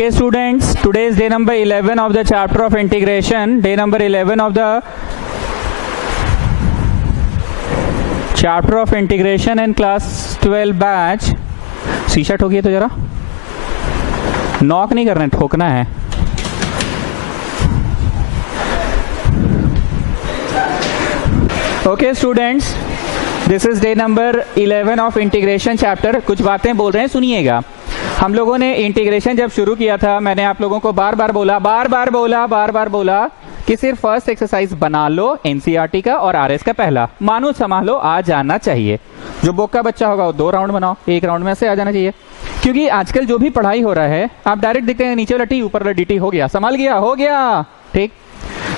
Okay students, today is day number 11 of the chapter of integration, day number 11 of the chapter of integration in class 12 batch. शीशा ठोकिए तो जरा, knock नहीं करना है, ठोकना है. Okay students, this is day number 11 of integration chapter. कुछ बातें बोल रहे हैं, सुनिएगा. हम लोगों ने इंटीग्रेशन जब शुरू किया था, मैंने आप लोगों को बार बार बोला कि सिर्फ फर्स्ट एक्सरसाइज बना लो एनसीईआरटी का और आरएस का पहला, मानो संभालो, आ जाना चाहिए. जो बोक का बच्चा होगा वो 2 राउंड बनाओ, 1 राउंड में से आ जाना चाहिए. क्योंकि आजकल जो भी पढ़ाई हो रहा है, आप डायरेक्ट देखते हैं नीचे वाला टी ऊपर वाला dt हो गया, संभाल गया, हो गया, ठीक.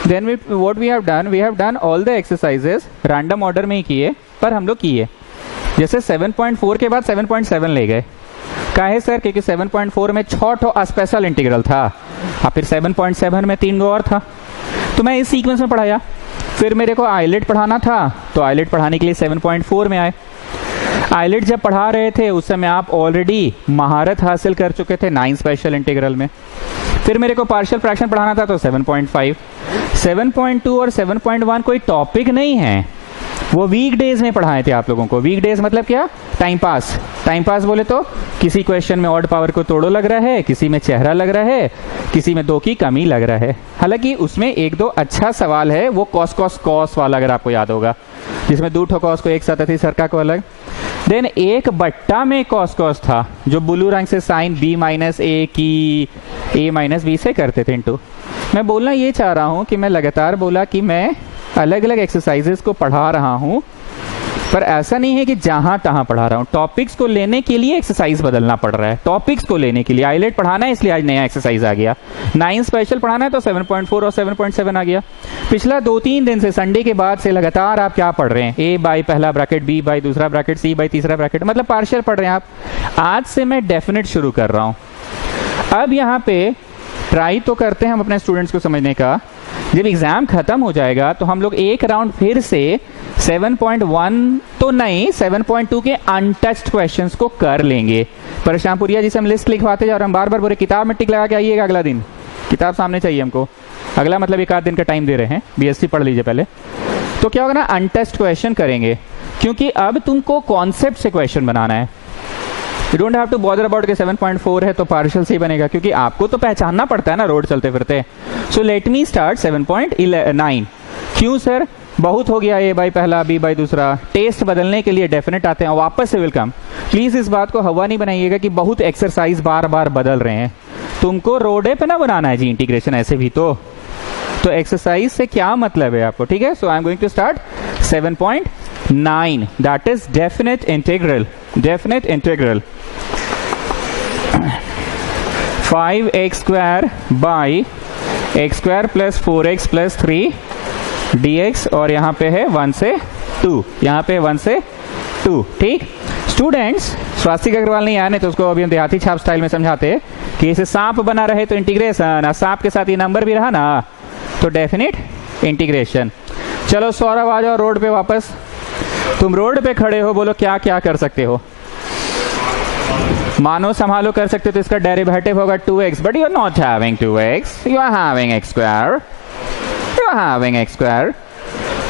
Then what we have done all the exercises random order में ही किए, पर हम लोग किए जैसे 7.4 के बाद 7.7 ले गए. काहे सर? क्योंकि 7.4 में 6 स्पेशल इंटीग्रल था, और फिर 7.7 में 3 और था, तो मैं इस सीक्वेंस में पढ़ाया. फिर मेरे को आइलेट पढ़ाना था, तो आइलेट पढ़ाने के लिए 7.4 में आए. आइलेट जब पढ़ा रहे थे उस समय आप ऑलरेडी महारत हासिल कर चुके थे 9 स्पेशल इंटीग्रल में. फिर मेरे को पार्शियल फ्रैक्शन पढ़ाना था, तो 7.5, 7.2 और 7.1 कोई टॉपिक नहीं है, वो वीक डेज में पढ़ाए थे आप लोगों को. वीक डेज मतलब क्या? टाइम पास बोले तो किसी क्वेश्चन में ऑड पावर को तोड़ो लग रहा है, किसी में चेहरा लग रहा है, किसी में 2 की कमी लग रहा है. हालांकि उसमें 1-2 अच्छा सवाल है, वो कॉस वाला, अगर आपको याद होगा, जिसमें 2 कॉस को एक साथ थी, सरका को अलग. देन एक बट्टा में कॉस था, जो ब्लू रंग से साइन b माइनस ए की a माइनस बी से करते थे इनटू. मैं बोलना ये चाह रहा हूँ कि मैं लगातार बोला कि मैं अलग अलग एक्सरसाइजेस को पढ़ा रहा हूं, पर ऐसा नहीं है कि जहां तहां पढ़ा रहा हूं. टॉपिक्स को लेने के लिए एक्सरसाइज बदलना पड़ रहा है. टॉपिक्स को लेने के लिए आइलेट पढ़ाना है, इसलिए आज नया एक्सरसाइज आ गया. 9 स्पेशल पढ़ाना है, तो 7.4 और 7.7 आ गया. पिछला 2-3 दिन से, संडे के बाद से लगातार आप क्या पढ़ रहे हैं? a बाई पहला ब्रैकेट, b बाई दूसरा ब्रैकेट, c बाई तीसरा ब्रैकेट, मतलब पार्शियल पढ़ रहे हैं आप. आज से मैं डेफिनेट शुरू कर रहा हूं. अब यहाँ पे ट्राई तो करते हैं हम अपने स्टूडेंट्स को समझने का. जब एग्जाम खत्म हो जाएगा तो हम लोग एक राउंड फिर से 7.1 तो नहीं, 7.2 के अनटच्ड क्वेश्चंस को कर लेंगे. पर श्यामपुरिया जी से हम लिस्ट लिखवाते जा, और हम बार बार बोले किताब में टिक लगा के आइएगा, अगला दिन किताब सामने चाहिए हमको. अगला मतलब 1 दिन का टाइम दे रहे हैं, बीएससी पढ़ लीजिए पहले. तो क्या होगा ना, अनटच्ड क्वेश्चन करेंगे, क्योंकि अब तुमको कॉन्सेप्ट से क्वेश्चन बनाना है. You don't have to bother about के 7.4 है तो पार्शियल से ही बनेगा, क्योंकि आपको तो पहचानना पड़ता है ना रोड चलते फिरते. So let me start 7.9. क्यों सर? बहुत हो गया a बाई पहला, b बाई दूसरा. टेस्ट बदलने के लिए डेफिनेट आते हैं, वापस से वेलकम. प्लीज इस बात को हवा नहीं बनाइएगा कि बहुत एक्सरसाइज बार बार बदल रहे हैं. तुमको रोडे पे ना बनाना है जी इंटीग्रेशन, ऐसे भी तो एक्सरसाइज से क्या मतलब है आपको, ठीक है. So I am going to start 7.9, that is definite integral. 5x square by x square plus 4x plus 3 dx, और यहाँ पे है 1 से 2, यहाँ पे 1 से 2, ठीक. स्टूडेंट्स, स्वास्तिक अग्रवाल नहीं आया, नहीं तो उसको अभी हम देहाती छाप स्टाइल में समझाते कि इसे सांप बना रहे तो इंटीग्रेशन, सांप के साथ ये नंबर भी रहा ना तो डेफिनेट इंटीग्रेशन. चलो सौरभ आ जाओ रोड पे वापस. तुम रोड पे खड़े हो, बोलो क्या क्या कर सकते हो. मानो संभालो कर सकते हो, तो इसका डेरिवेटिव होगा 2x, but you are not having 2x, you are having x square,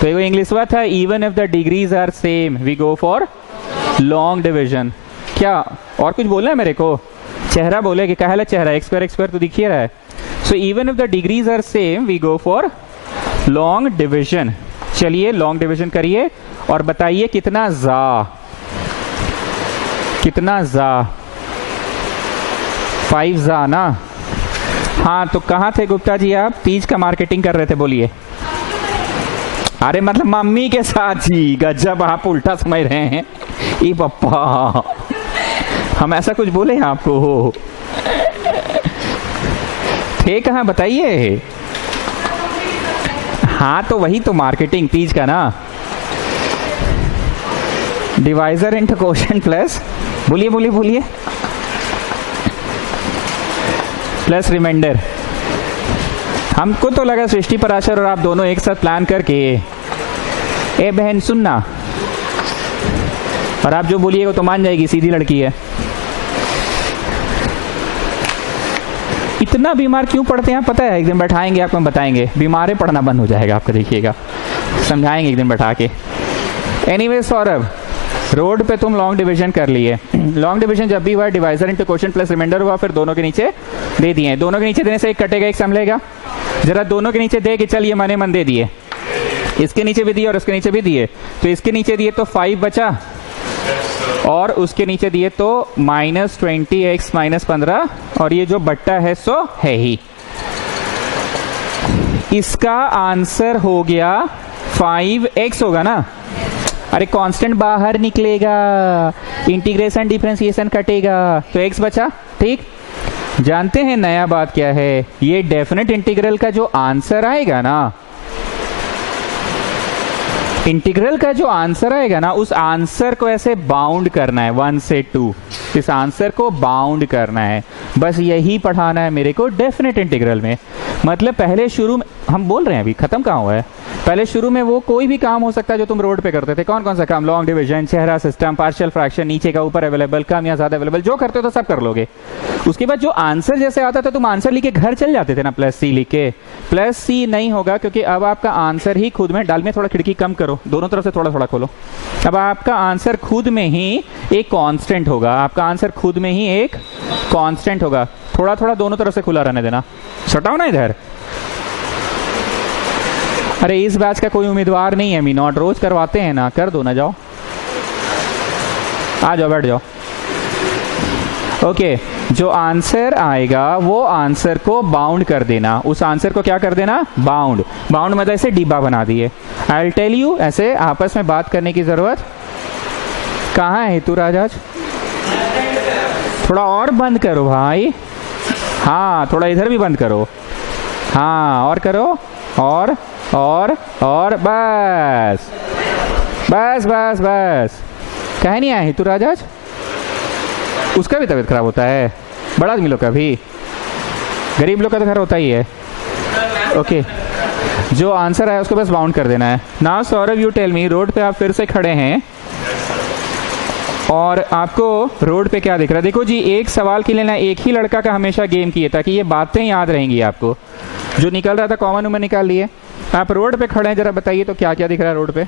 तो ये इंग्लिश हुआ था, even if the degrees are same we go for long division. क्या और कुछ बोलना है मेरे को? चेहरा बोले कि कहला चेहरा, x स्क्वायर तो दिख ही रहा है. So even if the degrees are same we go for long division. चलिए लॉन्ग डिविजन करिए और बताइए कितना जा 5 जा ना. हाँ, तो कहाँ थे गुप्ता जी आप? तीज का मार्केटिंग कर रहे थे, बोलिए. अरे मतलब मम्मी के साथ जी. गजब, आप उल्टा समझ रहे हैं. ई पप्पा, हम ऐसा कुछ बोले हैं आपको? थे कहाँ बताइए. हाँ, तो वही तो मार्केटिंग तीज का ना. डिवाइजर इंटू कोशेंट प्लस, बोलिए प्लस रिमाइंडर. हमको तो लगा सृष्टि पराशर और आप दोनों एक साथ प्लान करके. ए बहन सुनना, और आप जो बोलिएगा तो मान जाएगी, सीधी लड़की है. इतना बीमार क्यों पड़ते हैं पता है? एक दिन बैठाएंगे आपको, हम बताएंगे, बीमार पढ़ना बंद हो जाएगा आपका, देखिएगा, समझाएंगे एक दिन बैठा के। एनीवे सौरभ, रोड पे तुम लॉन्ग डिवीजन कर लिए। लॉन्ग डिवीजन जब भी हुआ, divisor into quotient plus remainder हुआ, फिर दोनों के नीचे दे दिए। दोनों के नीचे देने से एक कटेगा, एक संभलेगा। जरा दोनों के नीचे दे के चलिए, मने मन दे दिए, इसके नीचे भी दिए और इसके नीचे भी दिए। तो इसके नीचे दिए तो 5 बचा, और उसके नीचे दिए तो -20x -15, और ये जो बट्टा है सो है ही। इसका आंसर हो गया 5x होगा ना। अरे कांस्टेंट बाहर निकलेगा, इंटीग्रेशन डिफरेंशिएशन कटेगा, तो x बचा। ठीक, जानते हैं नया बात क्या है? ये डेफिनेट इंटीग्रल का जो आंसर आएगा ना, इंटीग्रल का जो आंसर आएगा ना, उस आंसर को ऐसे बाउंड करना है 1 से 2, इस आंसर को बाउंड करना है, बस यही पढ़ाना है मेरे को डेफिनेट इंटीग्रल में। मतलब पहले शुरू में हम बोल रहे हैं, अभी खत्म कहाँ हुआ है, पहले शुरू में वो कोई भी काम हो सकता है जो तुम रोड पे करते थे। कौन कौन सा काम? लॉन्ग डिवीजन, चेहरा सिस्टम, पार्शियल फ्रैक्शन, नीचे का ऊपर अवेलेबल, कम या ज्यादा अवेलेबल, जो करते हो तो सब कर लोगे। उसके बाद जो आंसर जैसे आता था, तुम आंसर लिख के घर चल जाते थे ना, +c लिख के। +c नहीं होगा, क्योंकि अब आपका आंसर ही खुद में, डाल में थोड़ा खिड़की कम करो, दोनों तरफ से थोड़ा थोड़ा खोलो। अब आपका आंसर खुद में ही एक कांस्टेंट होगा, आपका आंसर खुद में ही एक कांस्टेंट होगा। थोड़ा थोड़ा दोनों तरफ से खुला रहने देना, सटाओ ना इधर। अरे इस बैच का कोई उम्मीदवार नहीं है मी नॉट, रोज करवाते हैं ना, कर दो ना, जाओ आ जाओ, बैठ जाओ। ओके, जो आंसर आएगा वो आंसर को बाउंड कर देना, उस आंसर को क्या कर देना? बाउंड। बाउंड मतलब ऐसे डिब्बा बना दिए। आई विल टेल यू, ऐसे आपस में बात करने की जरूरत कहाँ है हेतु राज? थोड़ा और बंद करो भाई, हाँ थोड़ा इधर भी बंद करो, हाँ और करो, और बस बस बस बस। कहे नहीं आया हेतु राज? आज उसका भी तबीयत खराब होता है, बड़ा आदमी लोग का भी, गरीब लोग का तो खैर होता ही है। ओके, जो आंसर आया उसको बस बाउंड कर देना है। Now Saurabh you tell me, road पे आप फिर से खड़े हैं और आपको रोड पे क्या दिख रहा है? देखो जी, एक सवाल के लिए ना एक ही लड़का का हमेशा गेम किए, ताकि ये बातें याद रहेंगी आपको। जो निकल रहा था कॉमन में निकाल लिए। आप रोड पे खड़े हैं, जरा बताइए तो क्या क्या दिख रहा है रोड पे?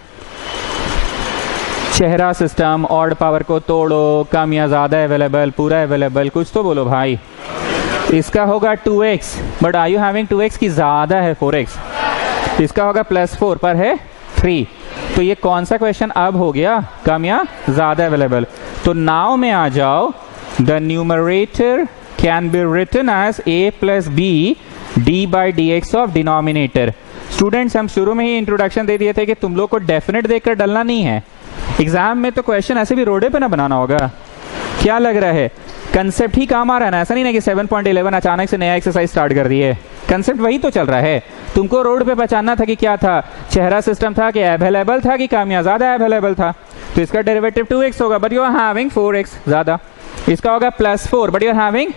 चेहरा सिस्टम, ऑड पावर को तोड़ो, कम या ज्यादा अवेलेबल, पूरा अवेलेबल, कुछ तो बोलो भाई। इसका होगा 2x, but are you having 2x की ज्यादा है 4x। इसका होगा +4 पर है 3। तो ये कौन सा क्वेश्चन अब हो गया? कम या ज्यादा अवेलेबल। तो नाउ में आ जाओ, the numerator can be written as a + b d/dx of denominator. Students, हम शुरू में ही इंट्रोडक्शन दे दिए थे कि तुम लोग को डेफिनेट देखकर डलना नहीं है। एग्जाम में तो क्वेश्चन ऐसे भी रोडे पे ना बनाना होगा। क्या लग रहा है? कंसेप्ट ही काम आ रहा है ना, ऐसा नहीं ना कि 7.11 अचानक से नया एक्सरसाइज स्टार्ट कर दिए। कंसेप्ट वही तो चल रहा है। तुमको रोड पे पहचानना था कि क्या था, चेहरा सिस्टम था कि अवेलेबल था कि कम या ज्यादा अवेलेबल था। तो इसका डेरिवेटिव 2x होगा, but you are having 4x ज्यादा। इसका होगा +4, बट यू आर हैविंग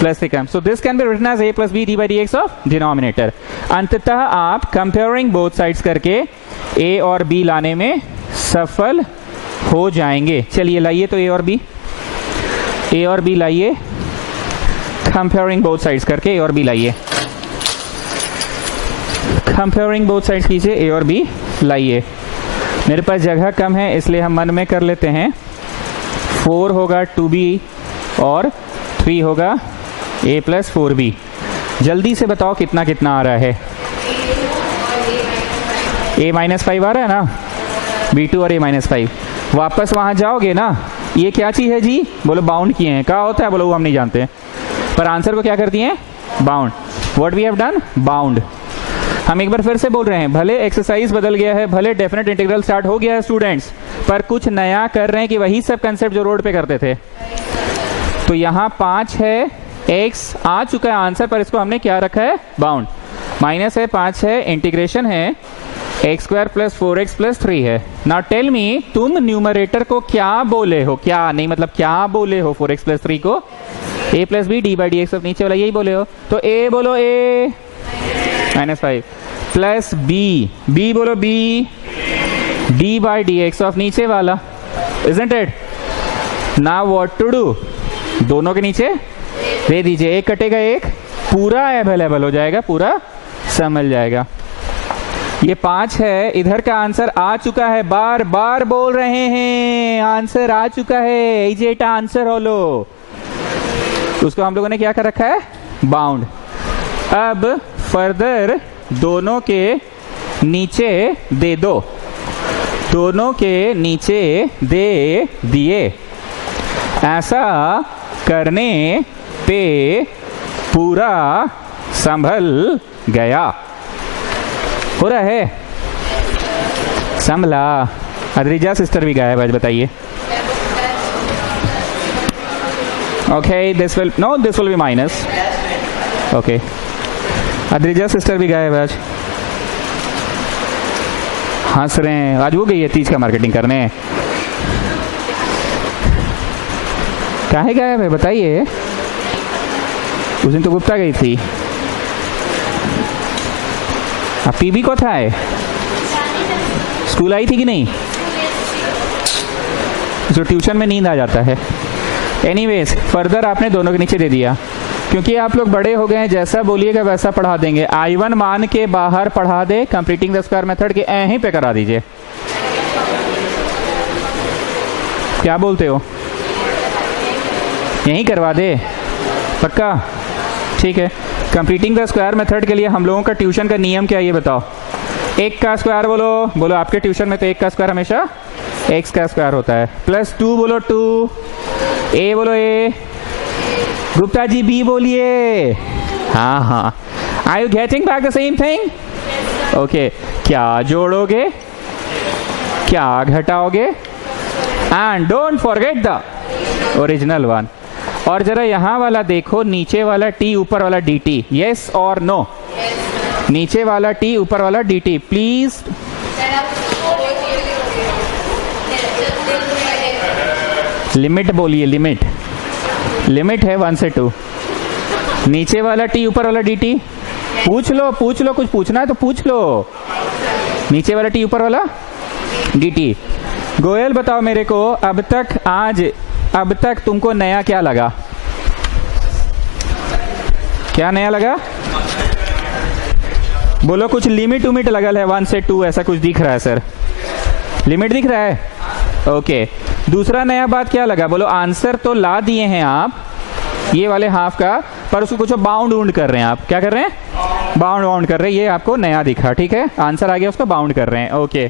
+3 कम। So this can be written as a + b d/dx of denominator. अंततः आप कंपेयरिंग बोथ साइड्स करके a और b लाने में सफल हो जाएंगे। चलिए लाइए तो a और b लाइए, कंपेयरिंग बोथ साइड्स करके a और b लाइए, कंपेयरिंग बोथ साइड्स कीजिए, a और b लाइए। मेरे पास जगह कम है इसलिए हम मन में कर लेते हैं। 4 होगा 2b और 3 होगा a + 4b। जल्दी से बताओ कितना कितना आ रहा है? a - 5 आ रहा है ना, b2 और a - 5। वापस वहां जाओगे ना, ये क्या चीज है जी? बोलो बाउंड किए हैं। क्या होता है? बोलो वो हम नहीं जानते, पर आंसर को क्या कर दिए? Bound. What we have done? Bound. हम एक बार फिर से बोल रहे हैं, भले एक्सरसाइज बदल गया है, भले डेफिनेट इंटीग्रल स्टार्ट हो गया है स्टूडेंट्स, पर कुछ नया कर रहे हैं कि वही सब कंसेप्ट जो रोड पे करते थे। तो यहाँ 5 है, x आ चुका है आंसर, पर इसको हमने क्या रखा है? बाउंड। माइनस है, 5 है, इंटीग्रेशन है, x² + 4x + 3 है। नाउ टेल मी, तुम न्यूमरेटर को क्या बोले हो? क्या नहीं मतलब क्या बोले हो? 4x + 3 को a + b d/dx ऑफ नीचे वाला यही बोले हो। तो a बोलो a -5 + b बोलो b d/dx ऑफ नीचे वाला, isn't it? Now what to do? दोनों के नीचे दे दीजिए, एक कटेगा एक, पूरा अवेलेबल हो जाएगा, पूरा समझ जाएगा। ये 5 है, इधर का आंसर आ चुका है, बार बार बोल रहे हैं आंसर आ चुका है, इजेट आंसर होलो। उसको हम लोगों ने क्या कर रखा है, बाउंड। अब फर्दर दोनों के नीचे दे दो, दोनों के नीचे दे दिए। ऐसा करने पे पूरा संभल गया। हो रहा है, संभला। अद्रिजा सिस्टर भी गायब आज, बताइए। Okay, this will no, this will be minus. Okay, Adrija sister भी गायब आज, हंस रहे हैं। आज वो गई है तीज का मार्केटिंग करने। काहे गायब है बताइए? उस दिन तो गुप्ता गई थी। अब पीबी को था है, स्कूल आई थी कि नहीं? जो ट्यूशन में नींद आ जाता है। एनीवेज, फर्दर आपने दोनों के नीचे दे दिया, क्योंकि आप लोग बड़े हो गए हैं, जैसा बोलिएगा वैसा पढ़ा देंगे। I1 मान के बाहर पढ़ा दे, कंप्लीटिंग द स्क्वायर मेथड के यहीं पे करा दीजिए। क्या बोलते हो? यहीं करवा दे, पक्का? ठीक है। कंप्लीटिंग द स्क्वायर मेथड के लिए हम लोगों का ट्यूशन का नियम क्या है ये बताओ। 1 का स्क्वायर बोलो, बोलो आपके ट्यूशन में तो 1 का स्क्वायर हमेशा x का स्क्वायर होता है। प्लस 2 बोलो 2, a बोलो a, गुप्ता जी b बोलिए। हाँ हाँ, are you getting back the same thing? Okay, क्या जोड़ोगे, क्या घटाओगे, and don't forget the original one. और जरा यहां वाला देखो, नीचे वाला t ऊपर वाला dt, यस और नो? नीचे वाला t ऊपर वाला dt, प्लीज। लिमिट बोलिए, लिमिट, लिमिट है 1 से 2। नीचे वाला t ऊपर वाला dt, पूछ लो पूछ लो, कुछ पूछना है तो पूछ लो। नीचे वाला t ऊपर वाला dt। गोयल बताओ मेरे को, अब तक तुमको नया क्या लगा? क्या नया लगा? बोलो कुछ लिमिट उमिट लगल है 1 से 2, ऐसा कुछ दिख रहा है सर? लिमिट दिख रहा है? ओके। दूसरा नया बात क्या लगा? बोलो। आंसर तो ला दिए हैं आप ये वाले हाफ का, पर उसको कुछ बाउंड वुंड कर रहे हैं आप। क्या कर रहे हैं? बाउंड कर रहे हैं। ये आपको नया दिखा, ठीक है? आंसर आ गया, उसको बाउंड कर रहे हैं। Okay,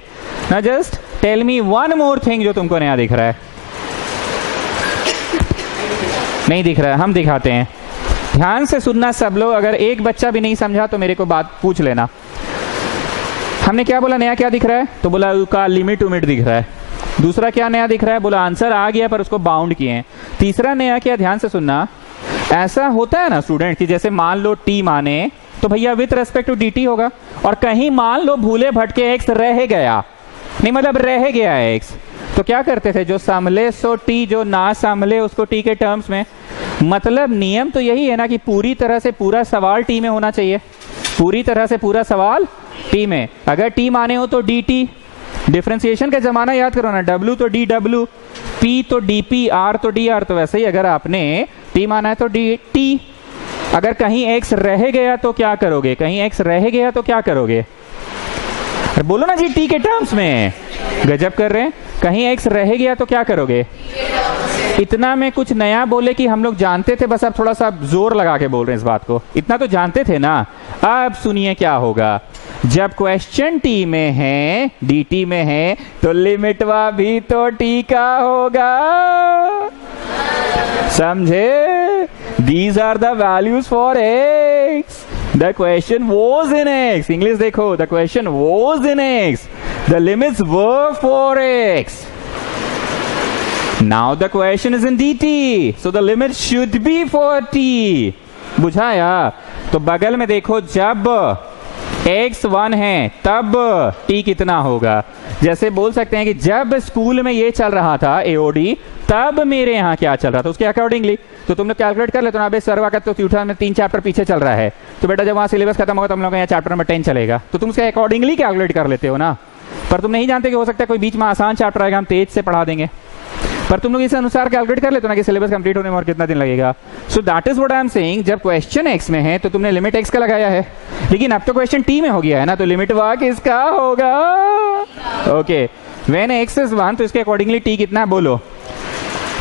now just tell me one more thing जो तुमको नया दिख रहा है। नहीं दिख रहा है, हम दिखाते हैं। ध्यान से सुनना सब लोग, अगर एक बच्चा भी नहीं समझा तो मेरे को बात पूछ लेना। हमने क्या बोला, नया क्या दिख रहा है? तो बोला का लिमिट उमिट दिख रहा है। दूसरा क्या नया दिख रहा है? बोला आंसर आ गया पर उसको बाउंड किए हैं। तीसरा नया क्या, ध्यान से सुनना। ऐसा होता है ना स्टूडेंट कि जैसे मान लो टी माने तो भैया विथ रेस्पेक्ट टू dt होगा, और कहीं मान लो भूले भटके x रह गया, नहीं मतलब रह गया है x, तो क्या करते थे? जो संभले सो t, जो ना संभले उसको t के टर्म्स में। मतलब नियम तो यही है ना कि पूरी तरह से पूरा सवाल t में होना चाहिए, पूरी तरह से पूरा सवाल t में। अगर t माने हो तो dt, डिफरेंशिएशन का जमाना याद करो ना, w तो dw, p तो dp, r तो dr। तो वैसे ही अगर आपने t माना है तो dt। अगर कहीं x रह गया तो क्या करोगे? कहीं x रह गया तो क्या करोगे? अरे बोलो ना जी, t के टर्म्स में। गजब कर रहे हैं। कहीं x रह गया तो क्या करोगे? इतना में कुछ नया बोले कि हम लोग जानते थे, बस अब थोड़ा सा जोर लगा के बोल रहे हैं इस बात को। इतना तो जानते थे ना। अब सुनिए क्या होगा। जब क्वेश्चन t में है, dt में है, तो लिमिटवा भी तो t का होगा। समझे? These are the values for x. The question was in x. English देखो, the question was in x. The limits were for x. Now the question is in dt. So the limit should be for t. बुझाया? तो बगल में देखो, जब x 1 है तब t कितना होगा? जैसे बोल सकते हैं कि जब स्कूल में ये चल रहा था AOD, तब मेरे यहाँ क्या चल रहा था, उसके अकॉर्डिंगली तो तुम लोग कैलकुलेट कर लेते हो ना। सर्वा का तो ट्यूटर में 3 चैप्टर पीछे चल रहा है, तो बेटा जब वहाँ सिलेबस खत्म होगा तो हम लोग यहाँ चैप्टर में 10 चलेगा, तो तुम उसके अकॉर्डिंगली कैलकुलेट कर लेते हो ना। पर तुम नहीं जानते कि हो सकता है कोई बीच में आसान चैप्टर आएगा, हम तेज से पढ़ा देंगे। पर तुम लोग इस अनुसार कैलकुलेट कर लेते हो ना कि सिलेबस कंप्लीट होने में और कितना दिन लगेगा. So that is what I am saying. जब क्वेश्चन एक्स में है तो तुमने लिमिट एक्स का लगाया है, लेकिन अब तो क्वेश्चन टी में हो गया है ना, तो लिमिट वाह किसका होगा. ओके, व्हेन एक्स इज 1 तो इसके अकॉर्डिंगली टी कितना है बोलो.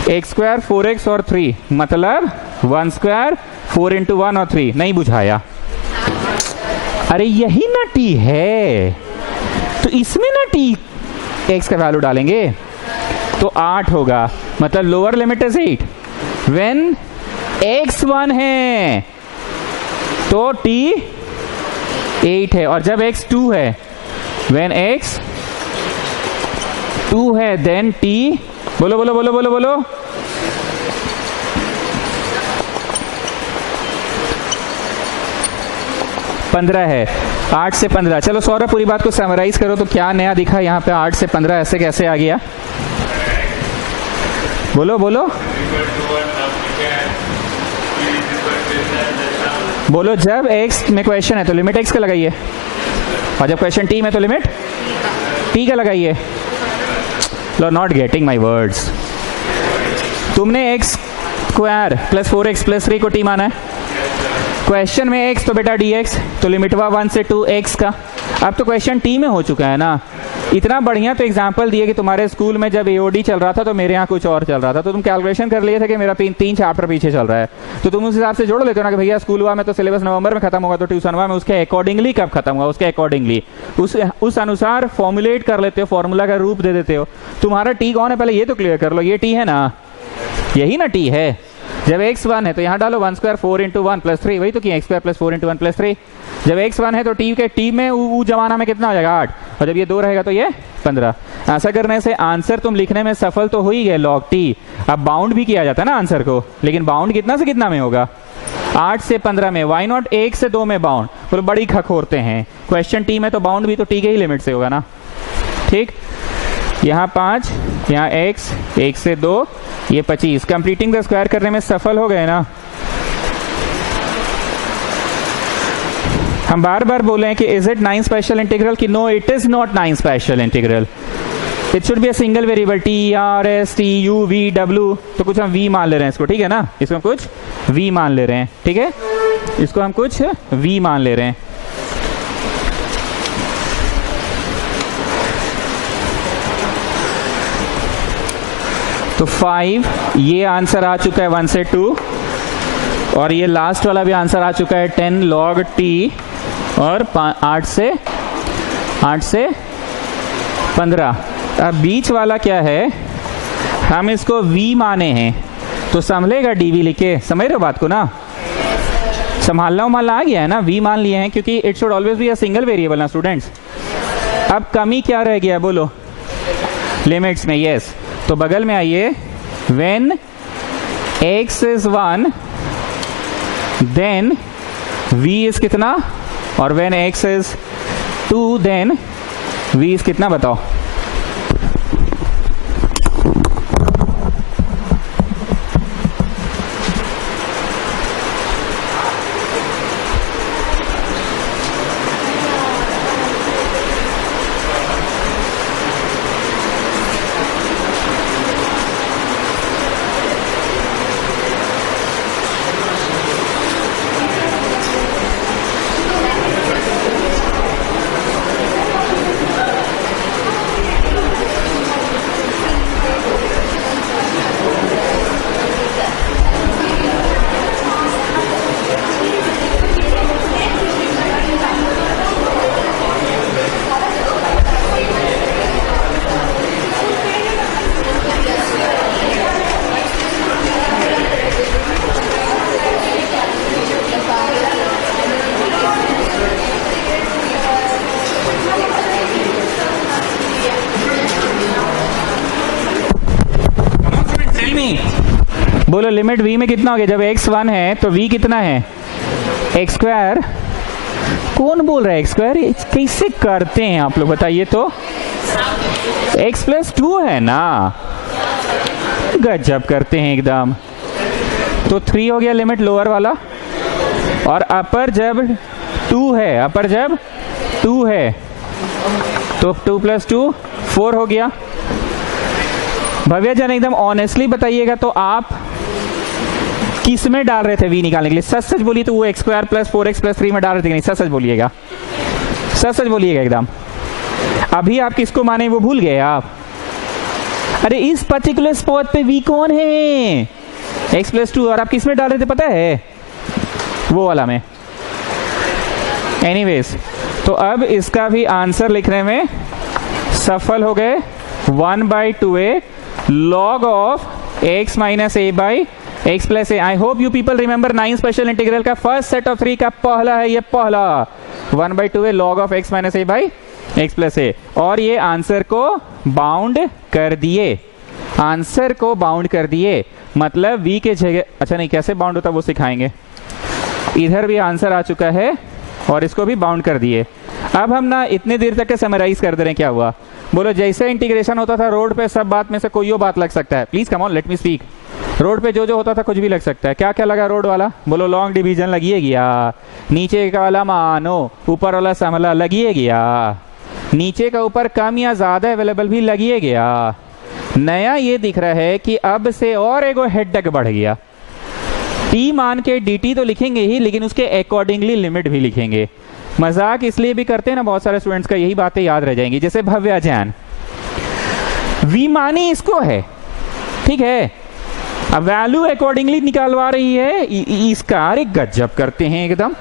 एक्स स्क्वायर 4x और 3 मतलब 1 स्क्वायर 4 इंटू 1 और 3. नहीं बुझाया. अरे यही ना टी है, तो इसमें ना टी एक्स का वैल्यू डालेंगे तो 8 होगा, मतलब lower limit is 8. When x 1 है तो टी 8 है, और जब एक्स 2 है, व्हेन एक्स 2 है देन टी बोलो बोलो बोलो बोलो बोलो 15 है. 8 से 15. चलो सौरभ पूरी बात को समराइज करो तो क्या नया दिखा यहाँ पे. 8 से 15 ऐसे कैसे आ गया, बोलो बोलो बोलो. जब x में क्वेश्चन है तो लिमिट x का लगाइए, और जब क्वेश्चन t में तो लिमिट t का लगाइए. लो नॉट गेटिंग माई वर्ड्स. तुमने x square plus 4x plus 3 को t माना है. क्वेश्चन में x तो बेटा dx, तो लिमिट हुआ 1 से 2 x का. अब तो क्वेश्चन टी में हो चुका है ना. इतना बढ़िया तो एग्जाम्पल दिए कि तुम्हारे स्कूल में जब एओडी चल रहा था तो मेरे यहाँ कुछ और चल रहा था, तो तुम कैलकुलेशन कर लिए थे कि मेरा 3 चैप्टर पीछे चल रहा है, तो तुम उस हिसाब से जोड़ लेते हो ना कि भैया स्कूल हुआ में तो सिलेबस नवंबर में खत्म होगा, तो ट्यूशन हुआ में उसके अकॉर्डिंगली कब खत्म हुआ, उसके अकॉर्डिंगली उस अनुसार फॉर्मुलेट कर लेते हो, फॉर्मूला का रूप दे देते हो. तुम्हारा टी कौन है पहले ये तो क्लियर कर लो. ये टी है ना, यही ना टी है. जब x 1 है तो यहाँ डालो 1 स्क्वायर 4 इंटू 1 प्लस 3, वही तो किया x square plus 4 into 1 plus 3. जब x 1 है तो t के t में वो जमाना में कितना हो जाएगा 8, और जब ये 2 रहेगा तो ये 15. ऐसा करने से आंसर तुम लिखने में सफल तो हो ही गए log t. अब बाउंड भी किया जाता है ना आंसर को, लेकिन बाउंड कितना से कितना में होगा, 8 से 15 में. वाई नॉट 1 से 2 में बाउंड. बोलो बड़ी खखोरते हैं. क्वेश्चन टी में तो बाउंड भी तो टी के ही लिमिट से होगा ना. ठीक, यहाँ 5, यहाँ x 1 से 2, ये 25. कंप्लीटिंग द स्क्वायर करने में सफल हो गए ना. हम बार बार बोले हैं कि इज इट 9 स्पेशल इंटीग्रल, कि no it is not 9 special integral. It should be a single variable t r s t u v w. तो कुछ हम v मान ले रहे हैं इसको, ठीक है ना. इसको हम कुछ v मान ले रहे हैं, ठीक है. इसको हम कुछ v मान ले रहे हैं. तो 5, ये आंसर आ चुका है 1 से 2, और ये लास्ट वाला भी आंसर आ चुका है 10 log t, और 8 से 15. अब बीच वाला क्या है, हम इसको v माने हैं तो संभलेगा dv लिखे. समझ रहे हो बात को ना. संभालना उमालना आ गया है ना. v मान लिए हैं क्योंकि it should always be a single variable ना स्टूडेंट्स. अब कमी क्या रह गया बोलो, लिमिट्स में. यस, तो बगल में आइए. When x is 1 then v is कितना, और when x is 2 then v is कितना बताओ. बोलो लिमिट v में कितना हो गया. जब x 1 है तो v कितना है, एक्स स्क्वायर. कौन बोल रहा है एक्स स्क्वायर, कैसे करते हैं आप लोग बताइए तो. x प्लस 2 है ना, गजब करते हैं एकदम. तो 3 हो गया लिमिट लोअर वाला, और अपर जब 2 है, अपर जब 2 है तो 2 प्लस 2 4 हो गया. भव्या जन एकदम ऑनेस्टली बताइएगा, तो आप किस में डाल रहे थे v निकालने के लिए? सच सच बोलिए, तो वो x square plus 4x plus 3 में डाल रहे थे कि नहीं? सच सच बोलिएगा, सच सच बोलिएगा एकदम। अभी आप किसको माने वो भूल गए आप? अरे इस पर्टिकुलर स्पॉट पे v कौन है? x plus 2। और आप किस में डाल रहे थे पता है? वो वाला में। एनीवेज, तो अब इसका भी आंसर लिखने में सफल हो गए। 1/2a log of x minus a by x plus a। I hope you people remember 9 special integral का फर्स्ट सेट ऑफ 3 का पहला है ये, पहला 1/2a log of x minus a by x plus a। और ये आंसर को bound कर दिए, आंसर को बाउंड कर दिए, मतलब v के जगह, अच्छा नहीं कैसे बाउंड होता वो सिखाएंगे। इधर भी आंसर आ चुका है और इसको भी बाउंड कर दिए। अब हम ना इतनी देर तक के समराइज कर दे रहे हैं, क्या हुआ बोलो? जैसे इंटीग्रेशन होता था रोड पे, सब बात में से कोई बात लग सकता है। Please come on let me speak. Road पे जो जो होता था कुछ भी लग सकता है। क्या क्या लगा रोड वाला? बोलो लॉन्ग डिवीजन लगिए गया, नीचे का वाला मानो, ऊपर वाला समला लगिए गया, नीचे का ऊपर कम या ज्यादा अवेलेबल भी लगिए गया। नया ये दिख रहा है कि अब से और एगो हेडेक बढ़ गया। टी मान के dt तो लिखेंगे ही, लेकिन उसके अकॉर्डिंगली लिमिट भी लिखेंगे। मजाक इसलिए भी करते हैं ना बहुत सारे स्टूडेंट्स का, यही बातें याद रह जाएंगी। जैसे भव्या जैन v मानी इसको है, ठीक है, अब वैल्यू अकॉर्डिंगली निकालवा रही है इसका। अरे गजब करते हैं एकदम,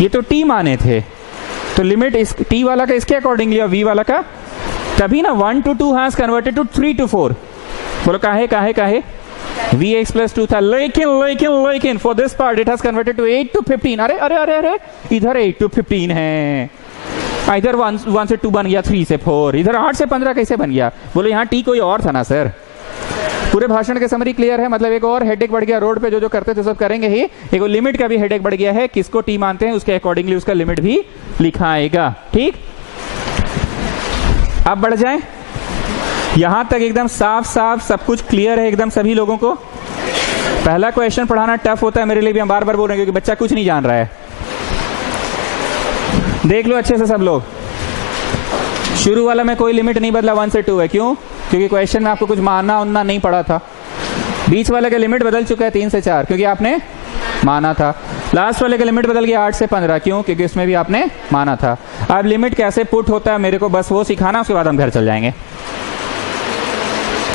ये तो t माने थे, तो लिमिट इस t वाला का इसके अकॉर्डिंगली और v वाला का, तभी ना 1 to 2 has converted to 3 to 4। बोलो काहे काहे काहे? vx plus 2 था, लेकिन for this part it has converted to 8 to 15। अरे अरे अरे अरे, इधर 8 to 15 है, इधर 1 से 2 बन गया, 3 से 4, इधर 8 से 15 कैसे बन गया? बोलो यहाँ टी कोई और था ना सर। पूरे भाषण के समरी क्लियर है, मतलब एक और हेडेक बढ़ गया। रोड पे जो जो करते थे सब करेंगे ही, एक लिमिट का भी हेडेक बढ़ गया है। किसको टी मानते हैं उसके अकॉर्डिंगली उसका लिमिट भी लिखा आएगा, ठीक। अब बढ़ जाए, यहां तक एकदम साफ साफ सब कुछ क्लियर है एकदम सभी लोगों को। पहला क्वेश्चन पढ़ाना टफ होता है मेरे लिए भी, हम बार बार बोल रहे हैं क्योंकि बच्चा कुछ नहीं जान रहा है। देख लो अच्छे से सब लोग, शुरू वाला में कोई लिमिट नहीं बदला, 1 से 2 है। क्यों? क्योंकि क्वेश्चन में आपको कुछ मानना उनना नहीं पड़ा था। बीच वाले का लिमिट बदल चुका है 3 से 4, क्योंकि आपने माना था। लास्ट वाले का लिमिट बदल गया 8 से 15, क्यों? क्योंकि उसमें भी आपने माना था। अब लिमिट कैसे पुट होता है मेरे को बस वो सिखाना, उसके बाद हम घर चल जाएंगे।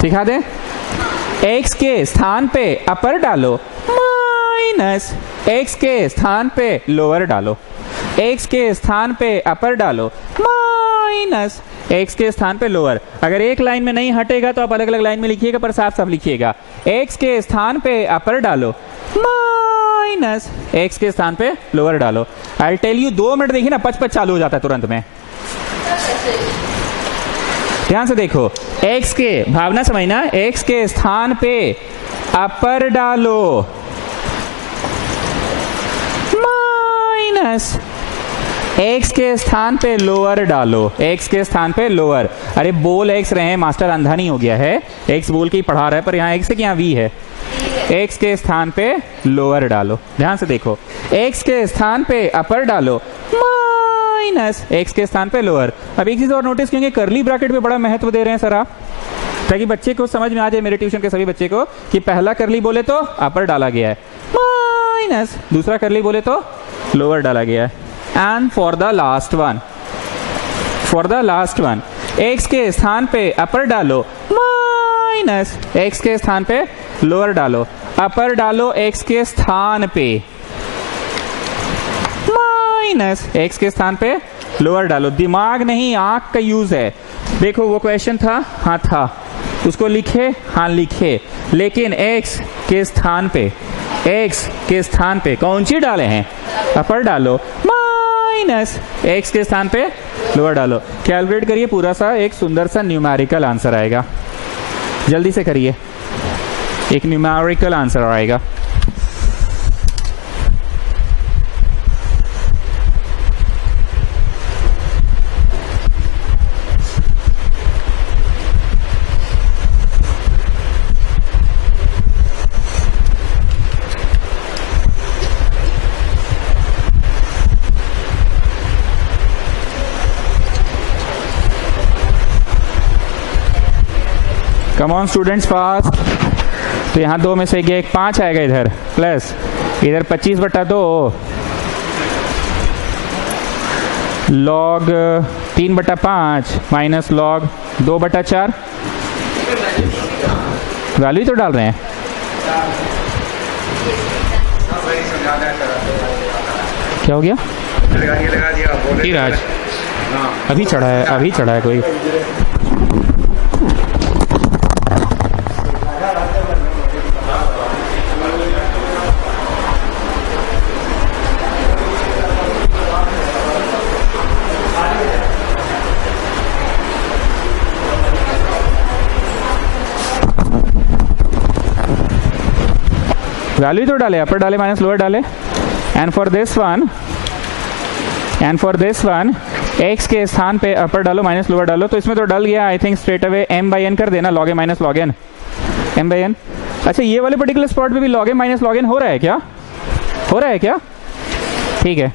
सिखा दे। x के स्थान पे अपर डालो माइनस x के स्थान पे लोअर डालो, x के स्थान पे अपर डालो माइनस x के स्थान पे लोअर। अगर एक लाइन में नहीं हटेगा तो आप अलग अलग लाइन में लिखिएगा, पर साफ साफ लिखिएगा। x के स्थान पे अपर डालो माइनस x के स्थान पे लोअर डालो। आई टेल यू 2 मिनट देखिए ना, पच चालू हो जाता है तुरंत में। ध्यान से देखो, x के, भावना समझना, x के स्थान पे अपर डालो माइनस x के स्थान पे लोअर डालो, x के स्थान पे लोअर। अरे बोल x रहे हैं, मास्टर अंधा नहीं हो गया है, x बोल के ही पढ़ा रहा है, पर यहाँ x है कि यहाँ v है। x के स्थान पे लोअर डालो। ध्यान से देखो, x के स्थान पे अपर डालो माइनस x के स्थान पे लोअर। अब एक चीज और नोटिस करेंगे, करली ब्रैकेट पे बड़ा महत्व दे रहे हैं सर आप, ताकि बच्चे को समझ में आ जाए, मेरे ट्यूशन के सभी बच्चे को, कि पहला करली बोले तो अपर डाला गया है माइनस, दूसरा करली बोले तो लोअर डाला गया है। And for the last one x के स्थान पे अपर डालो माइनस x के स्थान पे लोअर डालो। अपर डालो x के स्थान पे माइनस x के स्थान पे लोअर डालो। दिमाग नहीं, आंख का यूज है। देखो वो क्वेश्चन था, हाँ था, उसको लिखे, हाँ लिखे, लेकिन x के स्थान पे कौन सी डाले हैं? अपर डालो माइनस x के स्थान पे लोअर डालो। कैलकुलेट करिए, पूरा सा एक सुंदर सा न्यूमेरिकल आंसर आएगा। जल्दी से करिए, एक न्यूमेरिकल आंसर आएगा। Come on students fast. तो यहाँ 2 में से एक 5 आएगा इधर, प्लस इधर 25/2 log 3/5 माइनस log 2/4। वैल्यू तो डाल रहे हैं। क्या हो गया? लगा दिया राज, अभी चढ़ा है, अभी चढ़ा है कोई। वैल्यू तो डाले, अपर डाले माइनस लोअर डाले। And for this one x के स्थान पे अपर डालो माइनस लोअर डालो। तो इसमें तो डल गया, I think straight away m/n कर देना, log a minus log n, m/n। अच्छा, ये वाले पर्टिकुलर स्पॉट पे भी log a minus log n हो रहा है क्या? हो रहा है क्या? ठीक है,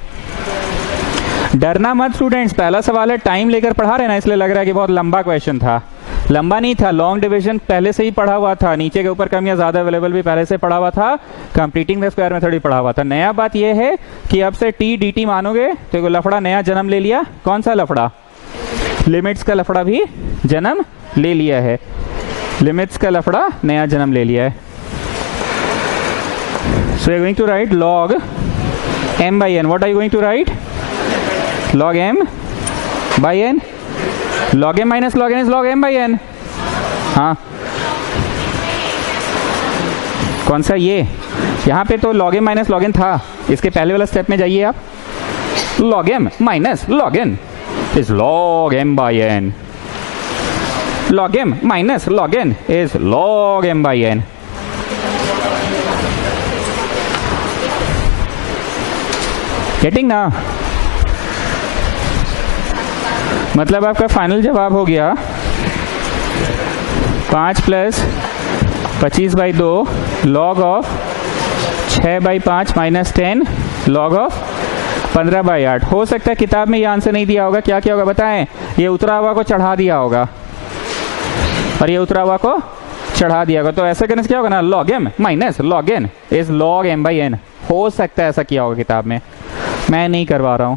डरना मत स्टूडेंट्स। पहला सवाल है, टाइम लेकर पढ़ा रहे ना, इसलिए लग रहा है कि बहुत लंबा क्वेश्चन था। लंबा नहीं था, लॉन्ग डिवीजन पहले से ही पढ़ा हुआ था, नीचे के ऊपर कम या ज्यादा अवेलेबल भी पहले से पढ़ा हुआ था, कंप्लीटिंग द स्क्वायर मेथड भी पढ़ा हुआ था। नया बात यह है कि अब से टी डी टी मानोगे तो एक लफड़ा नया जन्म ले लिया। कौन सा लफड़ा? लिमिट्स का लफड़ा भी जन्म ले लिया है। लिमिट्स का लफड़ा नया जन्म ले लिया है। So you going to write log m/n। What are you going to write? log m/n। log m minus log n is log m/n। हाँ, कौन सा? ये यहाँ पे तो log m minus log n था, इसके पहले वाला स्टेप में जाइए आप। log m minus log n is log m/n। log m minus log n is log m/n। Getting ना? मतलब आपका फाइनल जवाब हो गया 5 + 25/2 log of 6/5 minus 10 log of 15/8। हो सकता है किताब में ये आंसर नहीं दिया होगा। क्या क्या होगा बताएं? ये उतरा हुआ को चढ़ा दिया होगा और ये उतरा हुआ को चढ़ा दिया होगा। तो ऐसा करने से क्या होगा ना, log m minus log n is log m/n। हो सकता है ऐसा किया होगा किताब में, मैं नहीं करवा रहा हूं।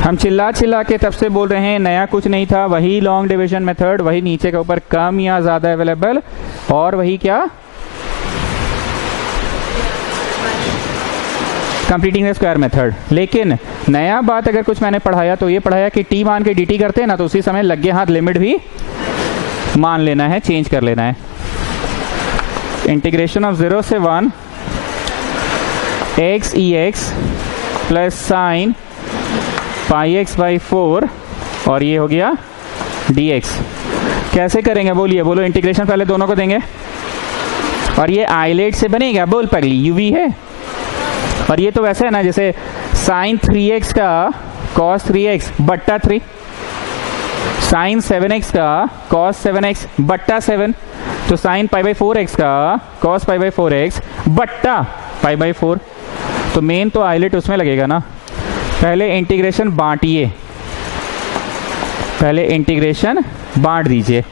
हम चिल्ला चिल्ला के तब से बोल रहे हैं, नया कुछ नहीं था, वही लॉन्ग डिवीजन मेथड, वही नीचे के ऊपर कम या ज्यादा अवेलेबल, और वही क्या, कंप्लीटिंग द स्क्वायर मेथड। लेकिन नया बात अगर कुछ मैंने पढ़ाया तो ये पढ़ाया कि टी मान के dt करते हैं ना, तो उसी समय लगे हाथ लिमिट भी मान लेना है, चेंज कर लेना है। इंटीग्रेशन ऑफ 0 से 1 x ex plus sign πx/4 और ये हो गया dx। कैसे करेंगे बोलिए? बोलो, इंटीग्रेशन पहले दोनों को देंगे और ये आइलेट से बनेगा। बोल पगली, uv है और ये तो वैसे है ना जैसे साइन 3x का cos 3x बट्टा 3, साइन 7x का cos 7x बट्टा 7, तो साइन π/4x का cos π/4x बट्टा π/4। तो मेन तो आइलेट उसमें लगेगा ना। पहले इंटीग्रेशन बांटिए, पहले इंटीग्रेशन बांट दीजिए।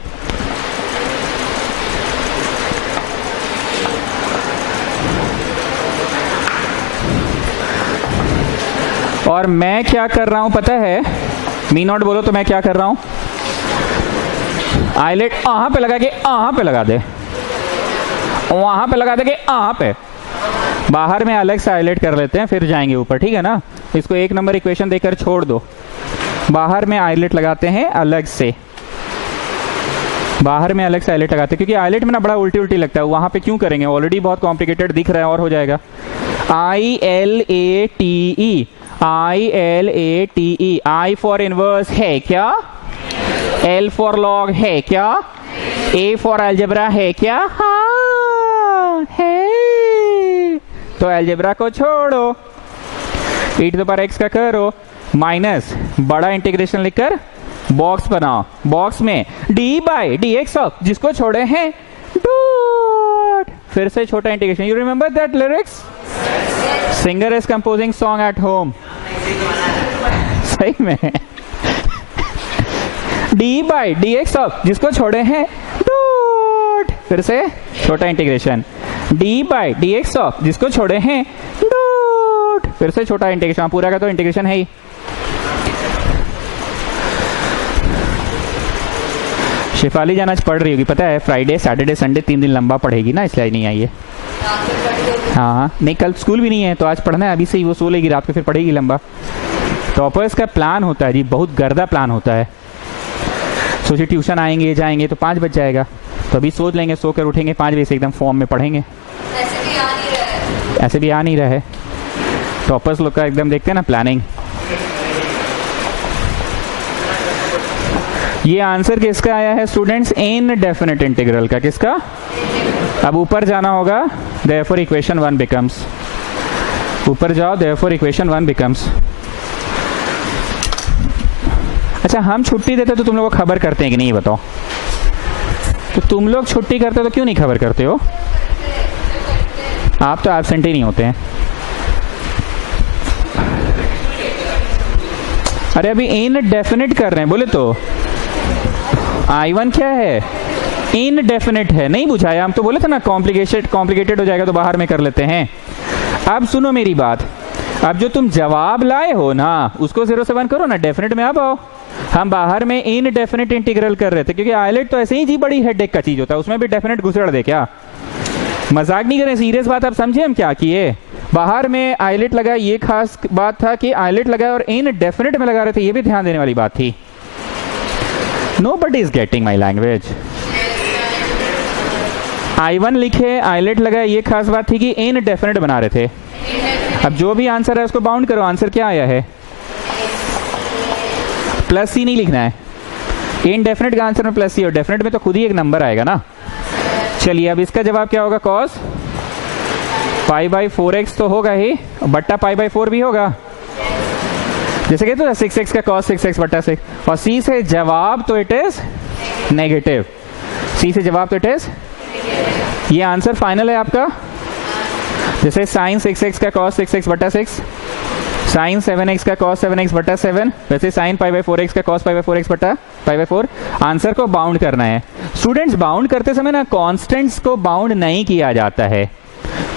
और मैं क्या कर रहा हूं पता है? मी नॉट बोलो तो मैं क्या कर रहा हूं? आइलेट वहां पे लगा के वहां पे लगा दे, वहां पे लगा दे के वहां पे। बाहर में अलग से आइलेट कर लेते हैं, फिर जाएंगे ऊपर, ठीक है ना? इसको 1 नंबर इक्वेशन देकर छोड़ दो। बाहर में आइलेट लगाते हैं अलग से, बाहर में अलग से आइलेट लगाते हैं, क्योंकि आइलेट में ना बड़ा उल्टी उल्टी लगता है। वहां पे क्यों करेंगे? ऑलरेडी बहुत कॉम्प्लिकेटेड दिख रहा है और हो जाएगा। ILATE, ILATE, I for inverse है क्या? L फॉर लॉग है क्या? A फॉर अलजेब्रा है क्या? हाँ है। तो अलजेब्रा को छोड़ो, e⁻x का करो, माइनस बड़ा इंटीग्रेशन लिखकर बॉक्स बनाओ। बॉक्स में d/dx ऑफ जिसको छोड़े हैं डॉट, फिर से छोटा integration. You remember that lyrics? Singer is composing song at home. सही में D by D x of जिसको छोड़े हैं डॉट, फिर से छोटा integration, D by D x of जिसको छोड़े हैं डॉट, फिर से छोटा इंटीग्रेशन, पूरा का तो इंटीग्रेशन है ही। शेफाली जान आज पढ़ रही होगी, पता है फ्राइडे सैटरडे संडे 3 दिन लंबा पढ़ेगी ना, इसलिए नहीं आई है। हाँ नहीं, कल स्कूल भी नहीं है तो आज पढ़ना है, अभी से ही वो सो लेगी, रात को फिर पढ़ेगी लंबा। टॉपर्स का प्लान होता है जी, बहुत गर्दा प्लान होता है। सोचिए ट्यूशन आएंगे जाएंगे तो 5 बज जाएगा, तो अभी सोच लेंगे, सो कर उठेंगे 5 बजे से एकदम फॉर्म में पढ़ेंगे। ऐसे भी आ नहीं रहा है टॉपर्स लोग का, एकदम देखते हैं ना प्लानिंग। ये आंसर किसका आया है स्टूडेंट्स? इनडेफिनिट इंटीग्रल का। किसका? अब ऊपर जाना होगा, देयरफॉर इक्वेशन 1 बिकम्स, ऊपर जाओ, देयरफॉर इक्वेशन 1 बिकम्स। अच्छा हम छुट्टी देते तो तुम लोग को खबर करते हैं कि नहीं बताओ? तो तुम लोग छुट्टी करते तो क्यों नहीं खबर करते हो? आप तो एब्सेंट ही नहीं होते हैं। अरे अभी इनडेफिनिट कर रहे हैं बोले तो I1 क्या है? इनडेफिनिट है, नहीं बुझाया? हम तो बोले थे ना कॉम्प्लिकेटेड हो जाएगा तो बाहर में कर लेते हैं। अब सुनो मेरी बात, अब जो तुम जवाब लाए हो ना उसको 0 से 1 करो ना, डेफिनेट में अब आओ। हम बाहर में इनडेफिनिट इंटीग्रल कर रहे थे क्योंकि आइलेट तो ऐसे ही जी बड़ी हेडेक का चीज होता है, उसमें भी डेफिनेट घुसड़ दे क्या? मजाक नहीं करें, सीरियस बात। आप समझे हम क्या किए? बाहर में आइलेट लगा, ये खास बात था कि आइलेट लगा और इनडेफिनिट में लगा रहे थे, ये भी ध्यान देने वाली बात थी। Nobody is getting my language. I1 लिखे, आइलेट लगा, ये खास बात थी कि इनडेफिनिट बना रहे थे। अब जो भी आंसर है उसको बाउंड करो। आंसर क्या आया है? प्लस सी नहीं लिखना है, इनडेफिनिट का आंसर में प्लस सी, और डेफिनेट में तो खुद ही एक नंबर आएगा ना। चलिए अब इसका जवाब क्या होगा? cos π/4x तो होगा ही, बट्टा π/4 भी होगा, जैसे कहते हैं 6x का cos 6x बट्टा 6, और c से जवाब तो इट इज नेगेटिव, c से जवाब तो इट इज, ये आंसर फाइनल है आपका। जैसे sin 6x का cos 6x बट्टा 6, sin 7x का cos 7x बट्टा 7, वैसे sin π/4x का cos π/4x बट्टा π/4। आंसर को बाउंड करना है स्टूडेंट्स। बाउंड करते समय ना कॉन्स्टेंट्स को बाउंड नहीं किया जाता है,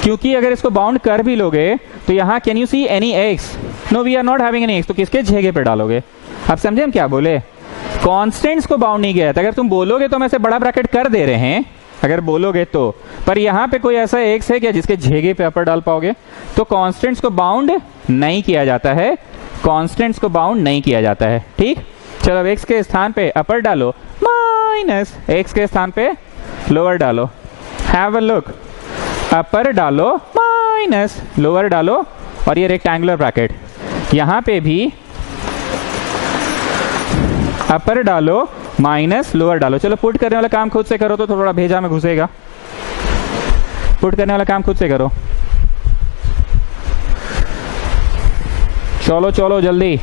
क्योंकि अगर इसको बाउंड कर भी लोगे तो यहाँ can you see any x? No we are not having any x, तो किसके जगह पे डालोगे? आप समझे हम क्या बोले? कॉन्स्टेंट्स को बाउंड नहीं किया जाता। अगर तुम बोलोगे तो हम ऐसे बड़ा ब्रैकेट कर दे रहे हैं, अगर बोलोगे तो, पर यहाँ पे कोई ऐसा एक्स है क्या जिसके जगह पे अपर डाल पाओगे? तो कॉन्स्टेंट्स को बाउंड नहीं किया जाता है, कॉन्स्टेंट्स को बाउंड नहीं किया जाता है। ठीक, चलो अब एक्स के स्थान पे अपर डालो, माइनस एक्स के स्थान पे लोअर डालो। हैव अ लुक, अपर डालो माइनस लोअर डालो, और ये रेक्टेंगुलर ब्रैकेट, यहां पे भी अपर डालो माइनस लोअर डालो। चलो पुट करने वाला काम खुद से करो तो थोड़ा भेजा में घुसेगा। पुट करने वाला काम खुद से करो, चलो चलो जल्दी।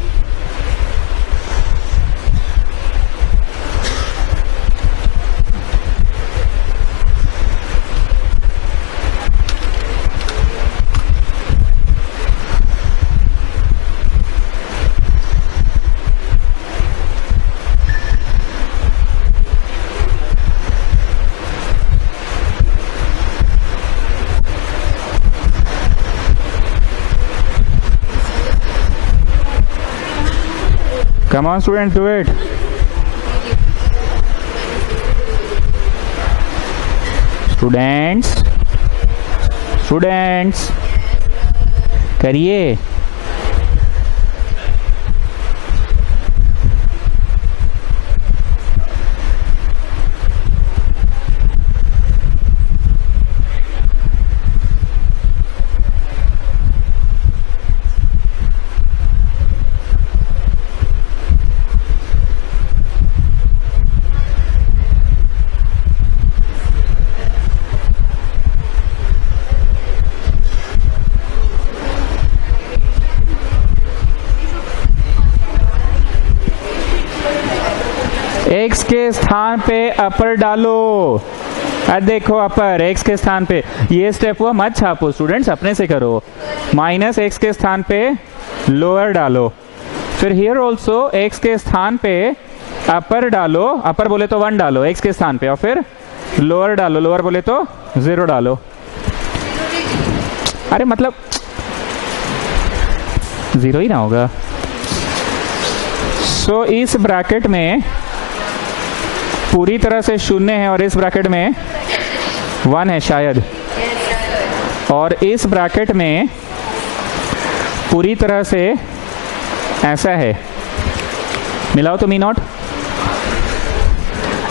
Come on students, do it. Students करिए। एक्स के स्थान पे अपर डालो। देखो अपर एक्स के स्थान पे, ये स्टेप हुआ, मत छापो स्टूडेंट्स, अपने से करो। माइनस एक्स के स्थान पे लोअर डालो, फिर हियर ऑल्सो एक्स के स्थान पे अपर डालो, अपर बोले तो 1 डालो x के स्थान पे, और फिर लोअर डालो, लोअर बोले तो 0 डालो। अरे मतलब 0 ही ना होगा। सो इस ब्रैकेट में पूरी तरह से 0 है और इस ब्रैकेट में 1 है शायद, और इस ब्रैकेट में पूरी तरह से ऐसा है। मिलाओ तो मी नॉट।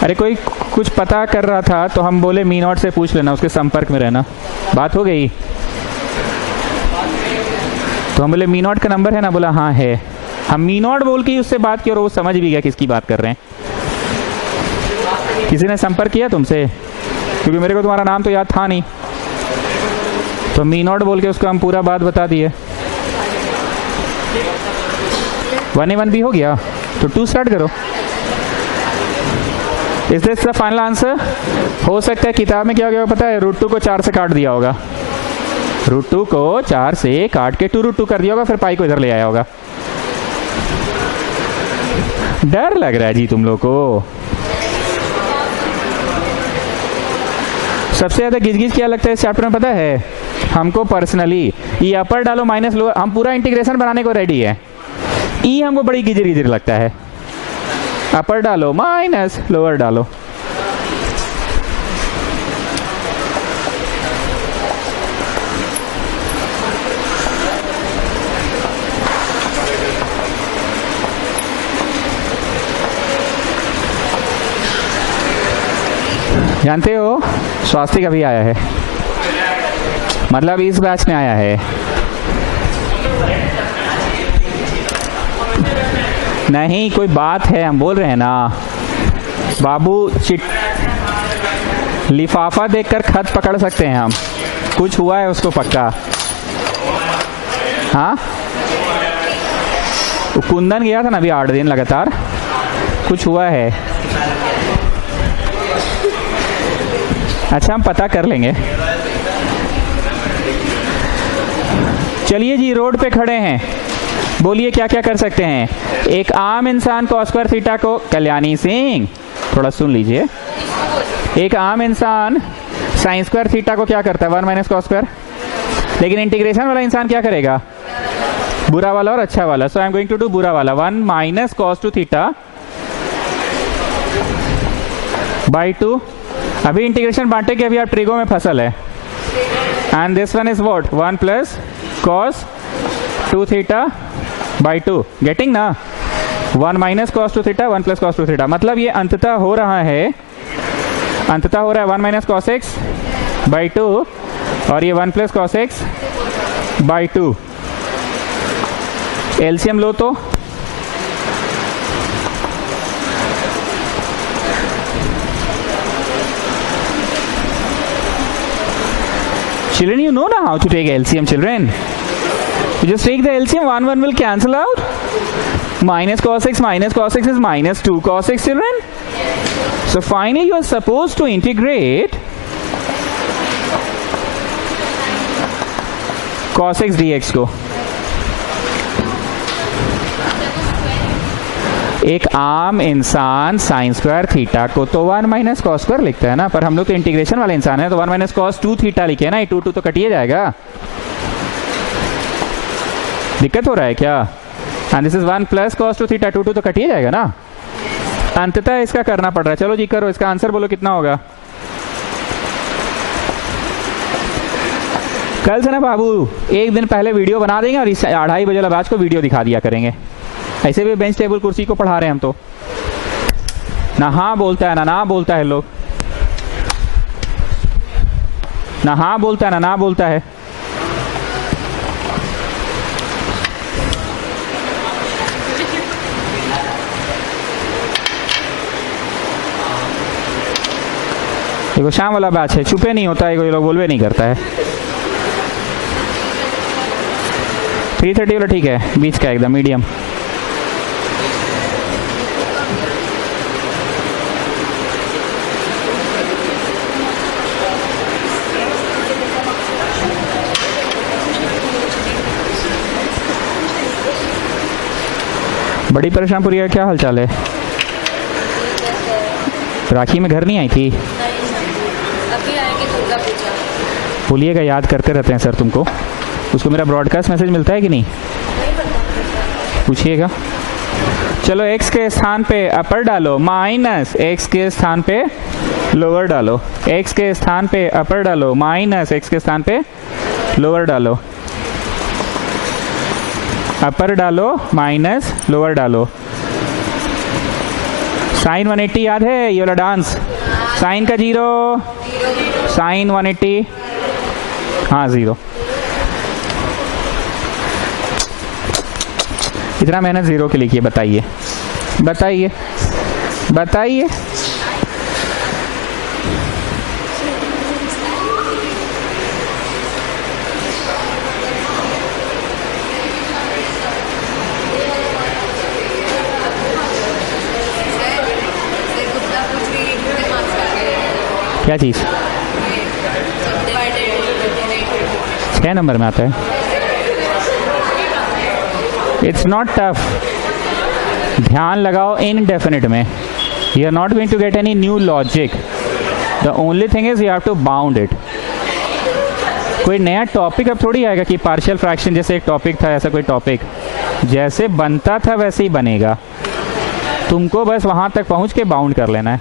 अरे कोई कुछ पता कर रहा था तो हम बोले मी नॉट से पूछ लेना, उसके संपर्क में रहना। बात हो गई तो हम बोले मी नॉट का नंबर है ना, बोला हाँ है। हम मी नॉट बोल के उससे बात की और वो समझ भी गया किसकी बात कर रहे हैं। किसी ने संपर्क किया तुमसे? क्योंकि मेरे को तुम्हारा नाम तो याद था नहीं, तो मी नॉट बोल के उसको हम पूरा बात बता दिए। 1A1 भी हो गया तो 2 स्टार्ट करो। Is this the final answer? हो सकता है किताब में क्या हो गया पता है, √2 को 4 से काट दिया होगा, √2 को 4 से काट के 2√2 कर दिया होगा, फिर पाई को इधर ले आया होगा। डर लग रहा है जी तुम लोग को। सबसे ज्यादा गिजगिज क्या लगता है इस चैप्टर में पता है हमको? पर्सनली ये अपर डालो माइनस लोअर, हम पूरा इंटीग्रेशन बनाने को रेडी है, ई हमको बड़ी गिजर गिजर लगता है। अपर डालो माइनस लोअर डालो। जानते हो स्वास्थ्य का भी आया है, मतलब इस बैच में आया है। नहीं कोई बात है, हम बोल रहे हैं ना बाबू, लिफाफा देखकर खत पकड़ सकते हैं हम, कुछ हुआ है उसको पक्का। हाँ कुंदन गया था ना अभी 8 दिन लगातार, कुछ हुआ है। अच्छा हम पता कर लेंगे। चलिए जी रोड पे खड़े हैं, बोलिए क्या क्या कर सकते हैं। एक आम इंसान cos² थीटा को, कल्याणी सिंह थोड़ा सुन लीजिए, एक आम इंसान sin² थीटा को क्या करता है 1 माइनस cos², लेकिन इंटीग्रेशन वाला इंसान क्या करेगा, बुरा वाला और अच्छा वाला। So I am going to do बुरा वाला, 1 माइनस cos² थीटा बाई 2। अभी इंटीग्रेशन बांटे कि अभी आप ट्रिगो में फसल है, and this one is what 1 plus cos² theta by 2। Getting ना, 1 minus cos² theta 1 plus cos² theta, मतलब ये अंततः हो रहा है 1 माइनस cos x बाई 2 और ये 1 plus cos x by 2। LCM लो तो children, you know now how to take LCM, children. You just take the LCM, 1 will cancel out. Minus cos x is minus 2 cos x, children. So finally you are supposed to integrate cos x dx को। एक आम इंसान sin² theta को तो 1 minus cos² लिखता है ना, पर हम लोग तो इंटीग्रेशन वाले इंसान है तो 1 माइनस cos2 थीटा लिखे है ना, ये 2 तो कटिए जाएगा। दिक्कत हो रहा है क्या? And this is 1 plus cos2 theta, 2 तो कटिए जाएगा ना, अंततः इसका करना पड़ रहा है। चलो जी करो, इसका आंसर बोलो कितना होगा। कल से ना बाबू एक दिन पहले वीडियो बना देंगे और 2:30 बजे वाला बैच को वीडियो दिखा दिया करेंगे। ऐसे भी बेंच टेबल कुर्सी को पढ़ा रहे हैं हम तो, ना हाँ बोलता है ना बोलता है लोग, ना हाँ बोलता है ना बोलता है। देखो शाम वाला बैच है, चुपे नहीं होता है, कोई लोग बोलवे नहीं करता है। 3:30 वाला ठीक है, बीच का एकदम मीडियम। बड़ी परेशान पूरी है, क्या हाल चाल है? राखी में घर नहीं आई थी? अभी आएंगे दुर्गा पूजा। बोलिएगा, याद करते रहते हैं सर तुमको। उसको मेरा ब्रॉडकास्ट मैसेज मिलता है कि नहीं? पूछिएगा। चलो x के स्थान पे अपर डालो, माइनस x के स्थान पे लोअर डालो। x के स्थान पे अपर डालो, माइनस x के स्थान पे लोअर डालो। अपर डालो माइनस लोअर डालो। साइन 180 याद है ये वाला डांस? साइन का 0, साइन 180, हाँ 0। इतना मेहनत 0 के लिए किए, बताइए बताइए बताइए। क्या चीज़? 6 नंबर में आता है। इट्स नॉट टफ, ध्यान लगाओ इनडेफिनिट में। You are not going to get any new logic, the only thing is you have to bound it. कोई नया टॉपिक अब थोड़ी आएगा कि पार्शियल फ्रैक्शन जैसे एक टॉपिक था, ऐसा कोई टॉपिक जैसे बनता था वैसे ही बनेगा। तुमको बस वहां तक पहुंच के बाउंड कर लेना है।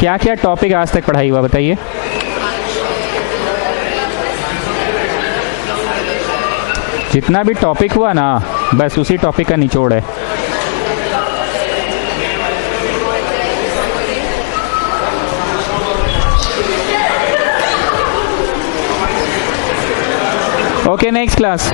क्या क्या टॉपिक आज तक पढ़ाई हुआ बताइए? जितना भी टॉपिक हुआ ना, बस उसी टॉपिक का निचोड़ है। Okay, next class.